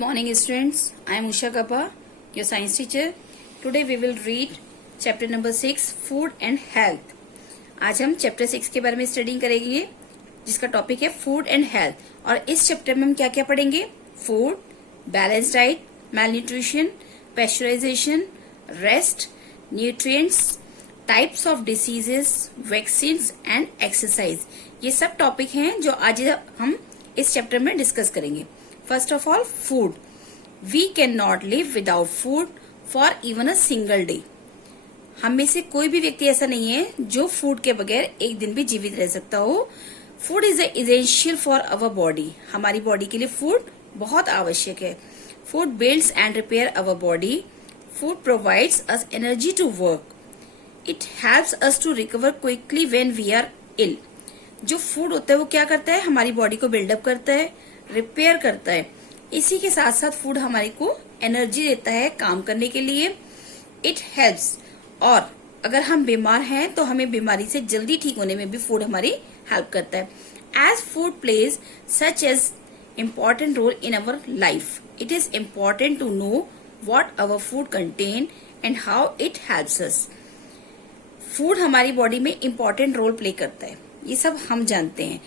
Morning students, I am Usha Kappa, your science teacher. Today we will read chapter number 6 Food and Health. आज हम chapter 6 के बारे में studying करेंगे जिसका टॉपिक है फूड एंड हेल्थ। और इस चैप्टर में हम क्या क्या पढ़ेंगे? Food, balance diet, malnutrition, pasteurization, rest, nutrients, types of diseases, vaccines and exercise. ये सब टॉपिक हैं जो आज हम इस चैप्टर में डिस्कस करेंगे। First of all, food. We can not live without food for even a single day. हम में से कोई भी व्यक्ति ऐसा नहीं है जो फूड के बगैर एक दिन भी जीवित रह सकता हो। Food is essential for our body. हमारी बॉडी के लिए फूड बहुत आवश्यक है। Food builds and repair our body. Food provides us energy to work. It helps us to recover quickly when we are ill. जो फूड होता है वो क्या करता है? हमारी बॉडी को बिल्डअप करता है, रिपेयर करता है। इसी के साथ साथ फूड हमारे को एनर्जी देता है काम करने के लिए। इट हेल्प्स, और अगर हम बीमार हैं तो हमें बीमारी से जल्दी ठीक होने में भी फूड हमारी हेल्प करता है। As food plays such as important role in our life, it is important to know what our food contain and how it helps us. Food हमारी बॉडी में इम्पॉर्टेंट रोल प्ले करता है, ये सब हम जानते हैं।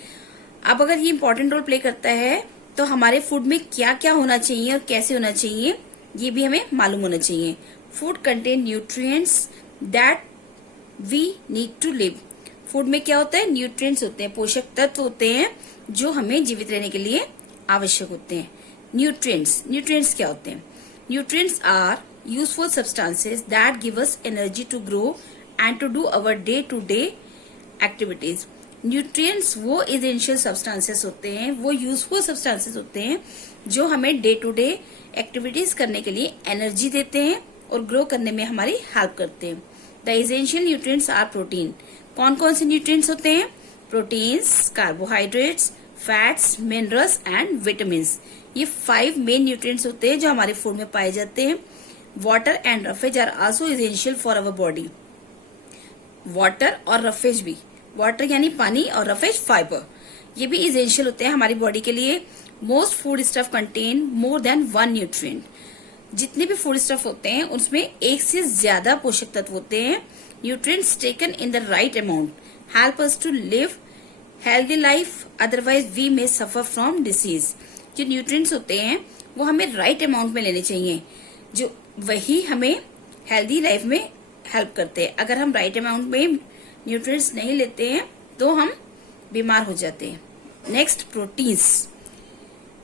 अब अगर ये इम्पोर्टेंट रोल प्ले करता है तो हमारे फूड में क्या क्या होना चाहिए और कैसे होना चाहिए ये भी हमें मालूम होना चाहिए। Food contain nutrients that we need to live. Food में क्या होता है? न्यूट्रिएंट्स होते हैं, पोषक तत्व होते हैं जो हमें जीवित रहने के लिए आवश्यक होते हैं। न्यूट्रिएंट्स क्या होते हैं? Nutrients are useful substances that give us energy to grow and to do our day to day activities. Nutrients वो एसेंशियल सब्सटेंसेस होते हैं, वो यूजफुल सब्सटेंसेस होते हैं जो हमें डे टू डे एक्टिविटीज करने के लिए एनर्जी देते हैं और ग्रो करने में हमारी हेल्प करते हैं। The essential nutrients are protein. कौन कौन से न्यूट्रिएंट्स होते हैं? Proteins, carbohydrates, fats, minerals and vitamins. ये 5 मेन न्यूट्रिएंट्स होते हैं जो हमारे फूड में पाए जाते हैं। Water and roughage are also essential for our body. Water और रफेज भी, वाटर यानी पानी और रफेज फाइबर, ये भी इसेंशियल होते हैं हमारी बॉडी के लिए। Most food stuff contain more than 1 nutrient. जितने भी फूड स्टफ होते हैं उसमें एक से ज्यादा पोषक तत्व होते हैं। Nutrients taken in the right amount help us to live healthy life, otherwise we may suffer from disease. जो न्यूट्रिएंट्स होते हैं वो हमें राइट अमाउंट में लेने चाहिए, जो वही हमें हेल्दी लाइफ में हेल्प करते हैं। अगर हम राइट अमाउंट में न्यूट्रिएंट्स नहीं लेते हैं तो हम बीमार हो जाते हैं। Next, proteins.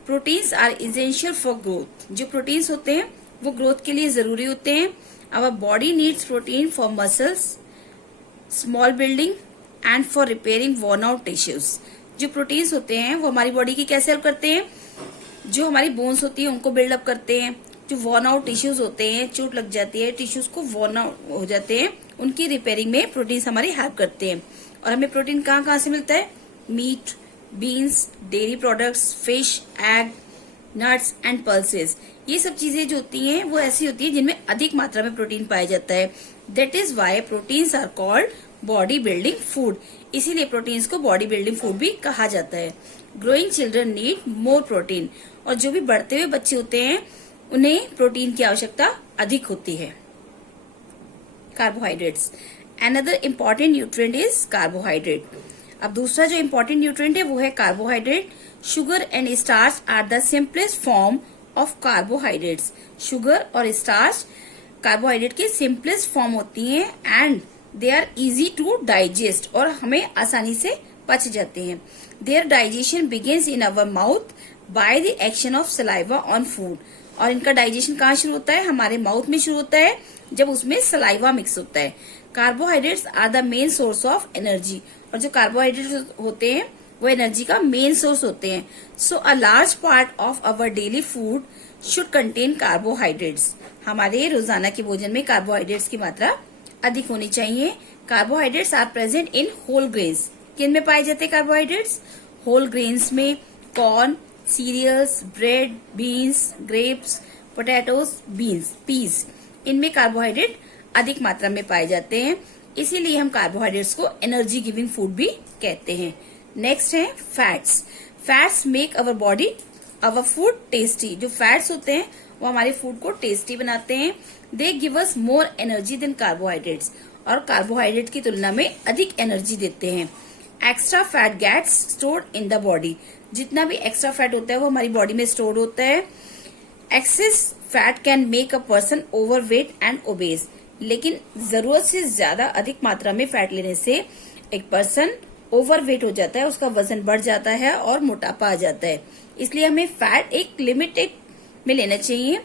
Proteins are essential for growth. जो प्रोटीन्स होते हैं वो ग्रोथ के लिए जरूरी होते हैं। Our body needs protein for muscles, small building and for repairing worn out tissues. जो प्रोटीन्स होते हैं वो हमारी बॉडी की कैसे हेल्प करते हैं? जो हमारी बोन्स होती है उनको बिल्डअप करते हैं। जो वर्न आउट टिश्यूज होते हैं, चोट लग जाती है, टिश्यूज को वर्न आउट हो जाते हैं, उनकी रिपेयरिंग में प्रोटीन्स हमारी हेल्प करते हैं। और हमें प्रोटीन कहाँ कहाँ से मिलता है? Meat, beans, dairy products, fish, egg, nuts and pulses. ये सब चीजें जो होती हैं वो ऐसी होती है जिनमें अधिक मात्रा में प्रोटीन पाया जाता है। That is why proteins are called body building food. इसीलिए प्रोटीन्स को बॉडी बिल्डिंग फूड भी कहा जाता है। Growing children need more protein. और जो भी बढ़ते हुए बच्चे होते हैं उन्हें प्रोटीन की आवश्यकता अधिक होती है। Carbohydrates, another important nutrient is carbohydrate. अब दूसरा जो इम्पोर्टेंट न्यूट्रिएंट है वो है carbohydrate. Sugar and starch are the simplest form of carbohydrates. Sugar और स्टार्च कार्बोहाइड्रेट की सिंपलेस्ट फॉर्म होती हैं and they are easy to digest, और हमें आसानी से पच जाते हैं। Their digestion begins in our mouth by the action of saliva on food. और इनका डाइजेशन कहाँ शुरू होता है? हमारे माउथ में शुरू होता है जब उसमें सलाइवा मिक्स होता है। Carbohydrates are the main source of energy. और जो कार्बोहाइड्रेट्स होते हैं वो एनर्जी का मेन सोर्स होते हैं। So a large part of our daily food should contain carbohydrates. हमारे रोजाना के भोजन में कार्बोहाइड्रेट्स की मात्रा अधिक होनी चाहिए। Carbohydrates are present in whole grains. किन में पाए जाते हैं कार्बोहाइड्रेट्स? होल ग्रेन्स में corn, cereals, bread, beans, grapes, potatoes, beans, peas, इनमें कार्बोहाइड्रेट अधिक मात्रा में पाए जाते हैं। इसीलिए हम कार्बोहाइड्रेट्स को एनर्जी गिविंग फूड भी कहते हैं। नेक्स्ट है fats. Fats make our body our food tasty. जो फैट्स होते हैं वो हमारे फूड को टेस्टी बनाते हैं। They give us more energy than carbohydrates, और कार्बोहाइड्रेट की तुलना में अधिक एनर्जी देते हैं। Extra fat gets stored in the body, जितना भी एक्स्ट्रा फैट होता है वो हमारी बॉडी में स्टोर होता है। Excess fat can make a person overweight and obese, लेकिन जरूरत से ज्यादा अधिक मात्रा में फैट लेने से एक पर्सन ओवरवेट हो जाता है, उसका वजन बढ़ जाता है और मोटापा आ जाता है। इसलिए हमें फैट एक लिमिटेड में लेना चाहिए।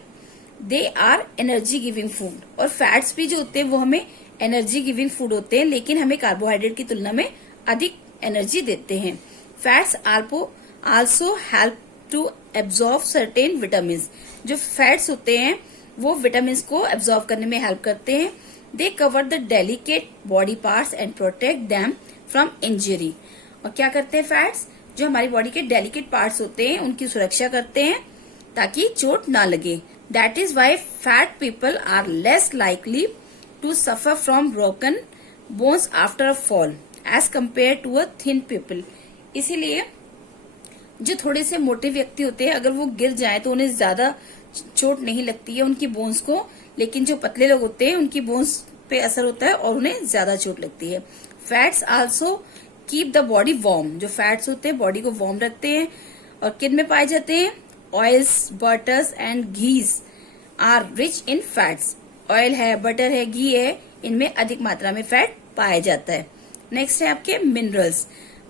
They are energy giving food, और फैट्स भी जो होते हैं वो हमें एनर्जी गिविंग फूड होते हैं, लेकिन हमें कार्बोहाइड्रेट की तुलना में अधिक एनर्जी देते हैं। Fats also help to absorb certain vitamin, जो फैट्स होते हैं वो विटामिन को एब्जॉर्ब करने में हेल्प करते हैं। They cover the delicate body parts and protect them from injury, और क्या करते हैं फैट्स, जो हमारी बॉडी के डेलिकेट पार्ट्स होते हैं उनकी सुरक्षा करते हैं ताकि चोट ना लगे। That is why fat people are less likely to suffer from broken bones after a fall as compare to a thin people. इसीलिए जो थोड़े से मोटे व्यक्ति होते हैं अगर वो गिर जाए तो उन्हें ज्यादा चोट नहीं लगती है उनकी बोन्स को, लेकिन जो पतले लोग होते हैं उनकी बोन्स पे असर होता है और उन्हें ज्यादा चोट लगती है। Fats also keep the body warm, जो फैट्स होते हैं बॉडी को वार्म रखते हैं। और किन में पाए जाते हैं, oils, butters and ghees are rich in fats. Oil है, बटर है, घी है, इनमें अधिक मात्रा में फैट पाया जाता है। नेक्स्ट है आपके minerals.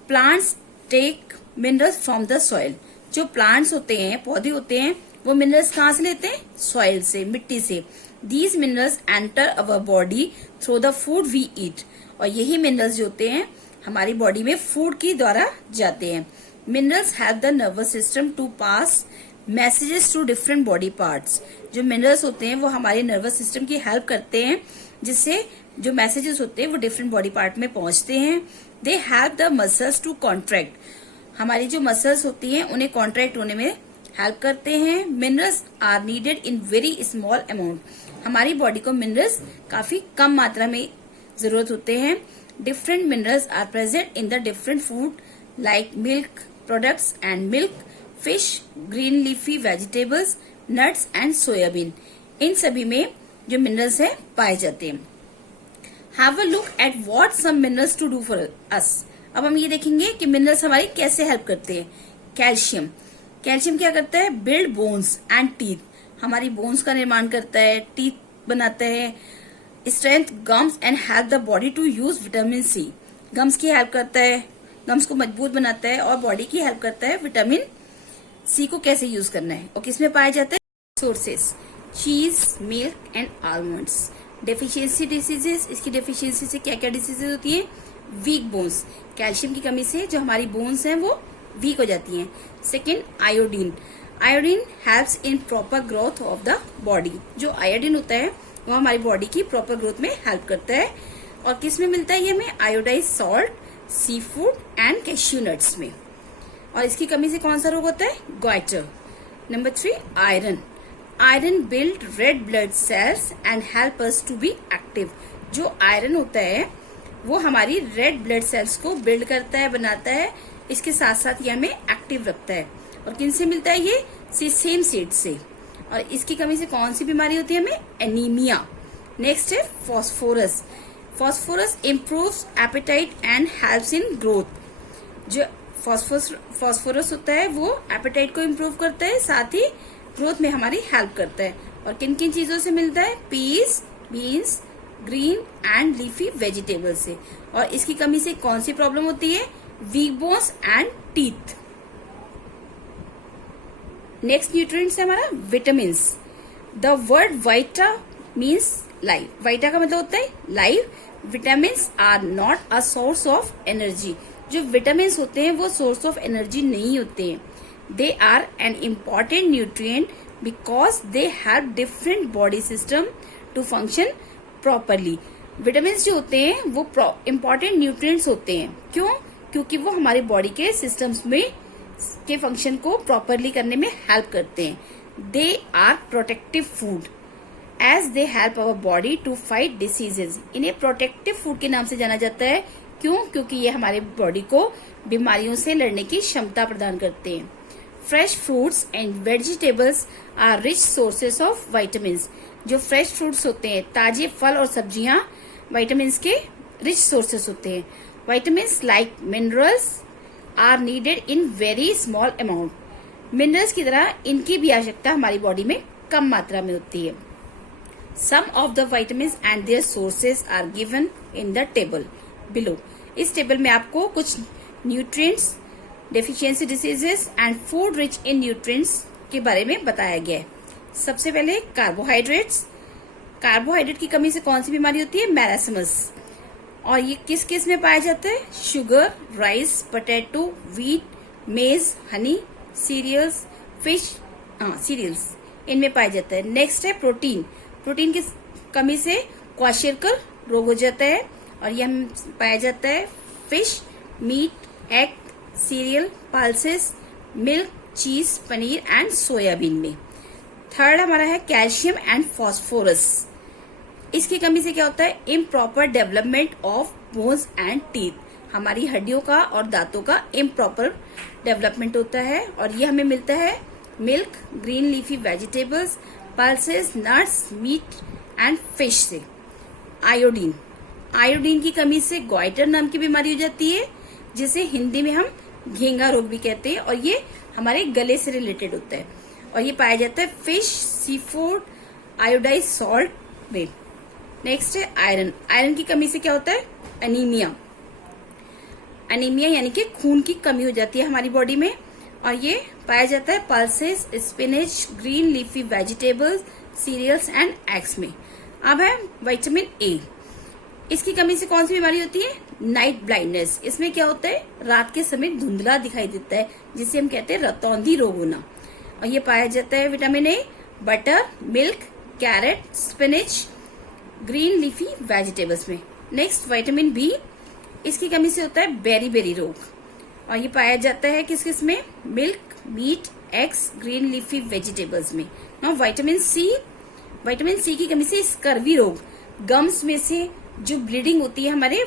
Plants take minerals from the soil, जो प्लांट्स होते हैं, पौधे होते हैं, वो मिनरल्स कहाँ से लेते हैं, सॉइल से, मिट्टी से। These minerals enter our body through the food we eat, और यही मिनरल्स जो होते हैं हमारी बॉडी में फूड की द्वारा जाते हैं। Minerals help the nervous system to pass messages to different body parts, जो मिनरल्स होते हैं वो हमारे नर्वस सिस्टम की हेल्प करते हैं, जिससे जो मैसेजेस होते हैं वो डिफरेंट बॉडी पार्ट में पहुंचते हैं। They help the muscles to contract, हमारी जो मसल्स होती हैं उन्हें कॉन्ट्रैक्ट होने में हेल्प करते हैं। Minerals are needed in very small amount, हमारी बॉडी को मिनरल्स काफी कम मात्रा में जरूरत होते हैं। Different minerals are present in the different food like milk products and milk, fish, green leafy vegetables, nuts and soybean, इन सभी में जो मिनरल्स हैं पाए जाते हैं। Have a look at what some minerals to do for us. अब हम ये देखेंगे कि मिनरल्स हमारी कैसे हेल्प करते हैं। कैल्शियम, कैल्शियम क्या करता है, बिल्ड बोन्स एंड टीथ, हमारी बोन्स का निर्माण करता है, टीथ बनाता है। Strength gums and help the body to use vitamin C, gums की हेल्प करता है, गम्स को मजबूत बनाता है और बॉडी की हेल्प करता है विटामिन सी को कैसे यूज करना है। और किसमें पाए जाते हैं, सोर्सेस, चीज, milk and almonds. Deficiency diseases, इसकी डेफिशिएंसी से क्या क्या डिसीजेज होती है, वीक बोन्स, कैल्शियम की कमी से जो हमारी बोन्स हैं वो वीक हो जाती हैं। Second, iodine, iodine helps in proper growth of the body, जो आयोडीन होता है वो हमारी बॉडी की प्रॉपर ग्रोथ में हेल्प करता है। और किस में मिलता है ये हमें, iodise salt, sea food and cashew nuts में। और इसकी कमी से कौन सा रोग होता है, goitre. Number 3, iron, iron build red blood cells and help us to be active, जो आयरन होता है वो हमारी रेड ब्लड सेल्स को बिल्ड करता है, बनाता है, इसके साथ साथ ये हमें एक्टिव रखता है। और किन से मिलता है ये, सेम सीड से। और इसकी कमी से कौन सी बीमारी होती है हमें, एनीमिया। नेक्स्ट है phosphorus, phosphorus improves appetite and helps in growth, जो फॉस्फोरस होता है वो एपेटाइट को इम्प्रूव करता है, साथ ही ग्रोथ में हमारी हेल्प करता है। और किन किन चीजों से मिलता है, peas, beans, green and leafy vegetable से। और इसकी कमी से कौन सी प्रॉब्लम होती है, weak bones and teeth. Next nutrients है हमारा vitamin. The word vita means live, vita का मतलब होता है live. Vitamin are not a source of energy, जो विटामिन होते हैं वो सोर्स ऑफ एनर्जी नहीं होते हैं। They are an important nutrient because they have different body system to function properly. Vitamin जो होते हैं वो इम्पॉर्टेंट न्यूट्रिएंट्स होते हैं, क्यों, क्योंकि वो हमारी बॉडी के सिस्टम्स में के फंक्शन को प्रॉपरली करने में हेल्प करते हैं। They are protective food as they help our body to fight diseases, इन्हें प्रोटेक्टिव फूड के नाम से जाना जाता है, क्यों, क्योंकि ये हमारे बॉडी को बीमारियों से लड़ने की क्षमता प्रदान करते हैं। Fresh fruits and vegetables are rich sources of vitamins. जो फ्रेश फ्रूट्स होते हैं, ताजे फल और सब्जियां विटामिन्स के रिच सोर्सेस होते हैं। Vitamins like minerals are needed in very small amount. Minerals की तरह इनकी भी आवश्यकता हमारी बॉडी में कम मात्रा में होती है। Some of the vitamins and their sources are given in the table below. इस टेबल में आपको कुछ nutrients, deficiency diseases and food rich in nutrients के बारे में बताया गया है। सबसे पहले कार्बोहाइड्रेट्स। कार्बोहाइड्रेट की कमी से कौन सी बीमारी होती है? मैरास्मस। और ये किस किस में पाया जाता है? शुगर, राइस, पोटैटो, व्हीट, मेज, हनी, सीरियल्स, फिश, सीरियल्स, इनमें पाया जाता है। नेक्स्ट है प्रोटीन। प्रोटीन की कमी से क्वाशियरकर रोग हो जाता है और यह पाया जाता है fish, meat, egg, cereal, pulses, milk, cheese, paneer and soybean में। थर्ड हमारा है कैल्शियम एंड फॉस्फोरस। इसकी कमी से क्या होता है? Improper development of bones and teeth. हमारी हड्डियों का और दांतों का इम्प्रॉपर डेवलपमेंट होता है और ये हमें मिलता है milk, green leafy vegetables, pulses, nuts, meat and fish से। आयोडीन। आयोडीन की कमी से गॉइटर नाम की बीमारी हो जाती है, जिसे हिंदी में हम घेंगा रोग भी कहते हैं और ये हमारे गले से रिलेटेड होता है और ये पाया जाता है fish, sea food, iodise salt में। नेक्स्ट है आयरन। आयरन की कमी से क्या होता है? एनीमिया। एनीमिया यानी कि खून की कमी हो जाती है हमारी बॉडी में और ये पाया जाता है pulses, spinach, green leafy vegetables, cereals and eggs में। अब है विटामिन ए। इसकी कमी से कौन सी बीमारी होती है? Night blindness. इसमें क्या होता है? रात के समय धुंधला दिखाई देता है, जिसे हम कहते हैं रतौंधी रोग होना। और ये पाया जाता है vitamin A butter, milk, carrot, spinach, green leafy vegetables में। Next vitamin B. इसकी कमी से होता है बेरी बेरी रोग और ये पाया जाता है किस किस में? Milk, meat, eggs, green leafy vegetables में। Now vitamin C. Vitamin C की कमी से स्कर्वी रोग, गम्स में से जो ब्लीडिंग होती है हमारे,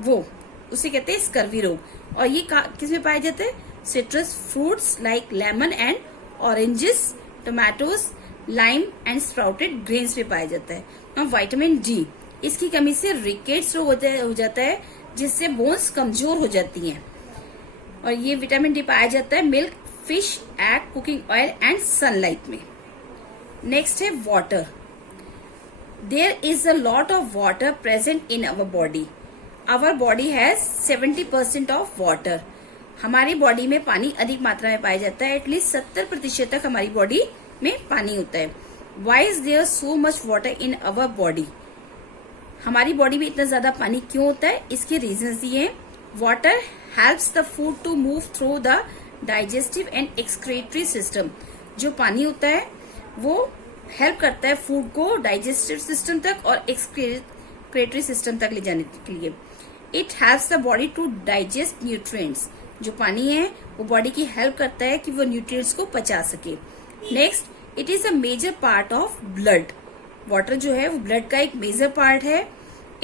वो उसे कहते हैं स्कर्वी रोग और ये किस में पाया जाता है? Citrus fruits like lemon and oranges, tomatoes, lime and sprouted grains में पाया जाता है। और विटामिन डी। इसकी कमी से रिकेट्स रोग हो जाता है, जिससे बोन्स कमजोर हो जाती हैं और ये विटामिन डी पाया जाता है milk, fish, egg, cooking oil and sunlight में। नेक्स्ट है water. There is a lot of water present in our body. Our body has 70% of water. हमारी बॉडी में पानी अधिक मात्रा में पाया जाता है। एटलीस्ट 70% तक हमारी बॉडी में पानी होता है। Why is there so much water in our body? हमारी बॉडी में इतना ज्यादा पानी क्यों होता है? इसके रीजंस ये हैं। Water helps the food to move through the digestive and excretory system. जो पानी होता है वो हेल्प करता है फूड को डाइजेस्टिव सिस्टम तक और एक्सक्रीटरी सिस्टम तक ले जाने के लिए। It helps the body to digest nutrients. जो पानी है वो बॉडी की हेल्प करता है कि वो न्यूट्रिएंट्स को पचा सके। Next, it is a major part of blood. Water जो है वो ब्लड का एक मेजर पार्ट है।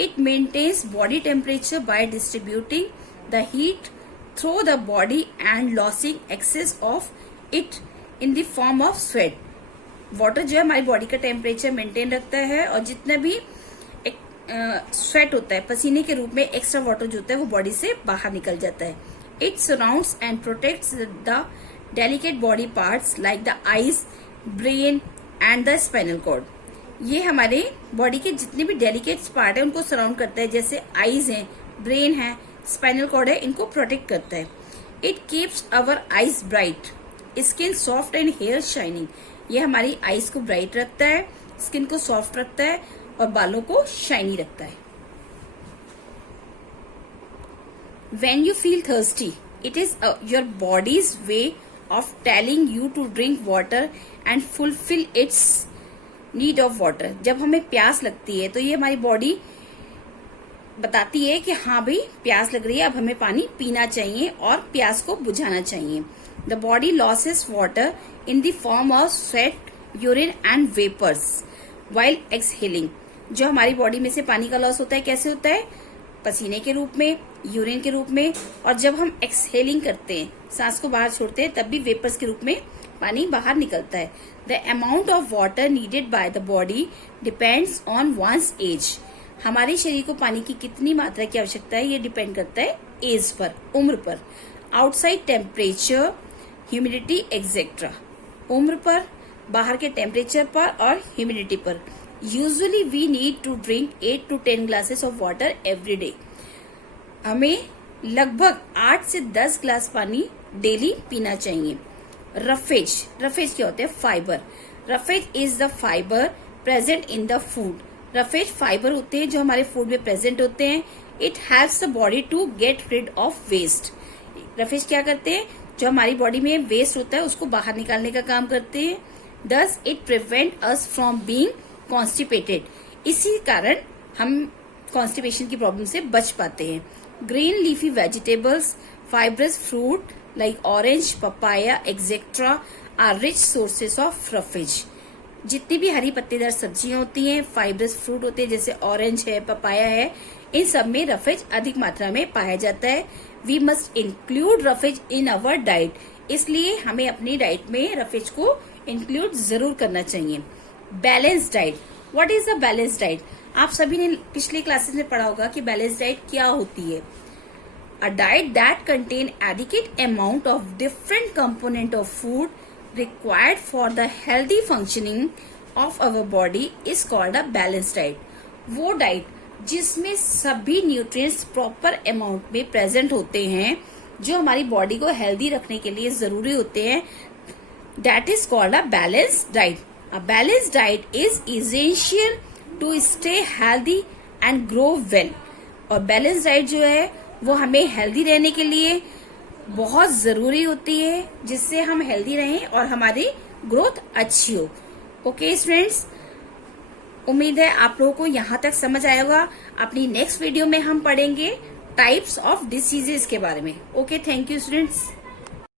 It maintains body temperature by distributing the heat through the body and losing excess of it in the form of sweat. Water जो है हमारी body का टेम्परेचर मेंटेन रखता है और जितना भी स्वेट होता है, पसीने के रूप में एक्स्ट्रा वाटर जो होता है वो बॉडी से बाहर निकल जाता है। It surrounds and protects the delicate body parts like the eyes, brain and the spinal cord. ये हमारे बॉडी के जितने भी डेलिकेट पार्ट है उनको सराउंड करता है, जैसे आईज है, ब्रेन है, स्पाइनल कॉर्ड है, इनको प्रोटेक्ट करता है। It keeps our eyes bright, skin soft and hair shining. ये हमारी आईज को ब्राइट रखता है, स्किन को सॉफ्ट रखता है और बालों को शाइनी रखता है। When you feel thirsty, it is your body's way of telling you to drink water and fulfill its need of water. जब हमें प्यास लगती है तो ये हमारी बॉडी बताती है कि हाँ भाई प्यास लग रही है, अब हमें पानी पीना चाहिए और प्यास को बुझाना चाहिए। The body loses water in the form of sweat, urine and vapors while exhaling. जो हमारी बॉडी में से पानी का लॉस होता है कैसे होता है? पसीने के रूप में, यूरिन के रूप में, और जब हम एक्सहेलिंग करते हैं, सांस को बाहर छोड़ते हैं, तब भी वेपर्स के रूप में पानी बाहर निकलता है। The amount of water needed by the body depends on one's age. हमारे शरीर को पानी की कितनी मात्रा की आवश्यकता है, ये डिपेंड करता है एज पर, उम्र पर। आउटसाइड टेम्परेचर, ह्यूमिडिटी एक्सेट्रा, उम्र पर, बाहर के टेम्परेचर पर और ह्यूमिडिटी पर। Usually we need to drink 8 to 10 glasses of water every day. हमें लगभग 8 से 10 ग्लास पानी डेली पीना चाहिए। रफेज, रफेज क्या होते हैं? Fibre. Roughage is the fibre present in the food. Roughage fibre होते हैं जो हमारे फूड में प्रेजेंट होते हैं। It helps the body to get rid of waste. Roughage क्या करते हैं? जो हमारी बॉडी में वेस्ट होता है उसको बाहर निकालने का काम करते हैं। Thus it prevent us from being constipated. इसी कारण हम कॉन्स्टिपेशन की प्रॉब्लम से बच पाते हैं। Green leafy vegetables, fibrous fruit like orange, papaya etcetera are rich sources of roughage. जितनी भी हरी पत्तेदार सब्जियां होती हैं, फाइब्रस फ्रूट होते हैं जैसे ऑरेंज है, पपाया है, इन सब में रफेज अधिक मात्रा में पाया जाता है। We must include roughage in our diet. इसलिए हमें अपनी डाइट में रफेज को इंक्लूड जरूर करना चाहिए। Balance diet, what is a balance diet? आप सभी ने पिछले क्लासेस में पढ़ा होगा कि बैलेंस डाइट क्या होती है। A diet that contain adequate amount of different component of food required for the healthy functioning of our body is called a balanced diet। वो डाइट जिसमें सभी न्यूट्रिएंट्स प्रॉपर अमाउंट में प्रेजेंट होते हैं जो हमारी बॉडी को हेल्दी रखने के लिए जरूरी होते हैं, that is called a balanced diet. A balanced diet is essential to stay healthy and grow well. और बैलेंस डाइट जो है वो हमें हेल्दी रहने के लिए बहुत जरूरी होती है, जिससे हम हेल्दी रहें और हमारी ग्रोथ अच्छी हो। ओके स्टूडेंट्स, उम्मीद है आप लोगों को यहाँ तक समझ आया होगा। अपनी नेक्स्ट वीडियो में हम पढ़ेंगे टाइप्स ऑफ डिसीजेस के बारे में। Okay, thank you students.